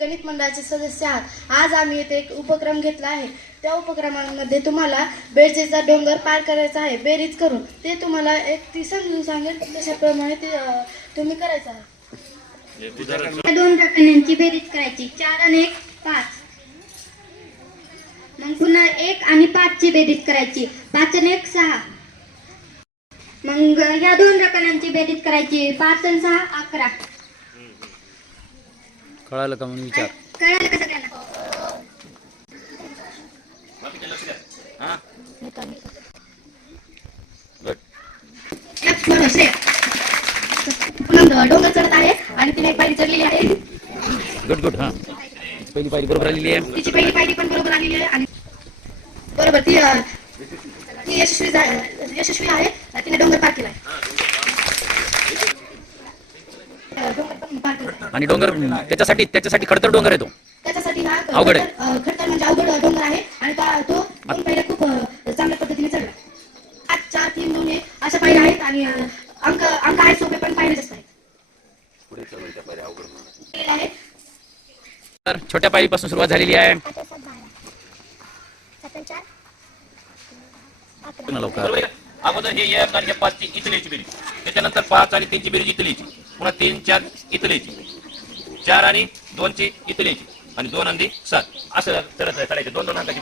गणित मंडळाचे सदस्य आहात. आज आम्ही येथे एक उपक्रम घेतला आहे. त्या उपक्रमामध्ये तुम्हाला बेडजेचा डोंगर पार करायचा आहे. बेरीज करून ते तुम्हाला एक ती समजून सांगेल तशाप्रमाणे ते तुम्ही करायचं आहे. या दोन रकान्यांची बेरीज करायची. चार आणि एक पाच. मग पुन्हा एक आणि पाचची बेरीज करायची. पाच आणि एक सहा. मग या दोन रकान्यांची बेरीज करायची. पाच आणि सहा अकरा. कळालं का म्हणून विचार. डोंगर चढत आहे आणि तिने एक पायरी चढलेली आहे. गुड गुड हा. पहिली पायरी बरोबर आलेली आहे. तिची पहिली पायरी पण बरोबर आलेली आहे आणि बरोबर ती यशस्वी झा- यशस्वी आहे तिने डोंगर पार केलाय. अं, डोंगर पण पार केलाय आणि डोंगर त्याच्यासाठी त्याच्यासाठी खडतर डोंगर आहे तो. त्याच्यासाठी हा अवघड आहे. खडतर- म्हणजे अवघड डोंगर आहे आणि तो दोन पायऱ्या खूप चांगल्या पद्धतीने चढला. आठ चार तीन दोन एक अशा पायऱ्या आहेत आणि अंक अंक आहेत सोपे पण पायऱ्या जास्त आहेत. तर छोट्या पायरीपासून सुरुवात झालेली आहे. लवकर? अगोदर हे हे पाचची इथलीची बेरीज. त्याच्यानंतर पाच आणि तीनची बेरीज इथलीची. पुन्हा तीन चार इथलीची चार आणि दोनची इथलीची आणि दोन आणि सात. असं करत चढायचे. दोन दोन अंकाची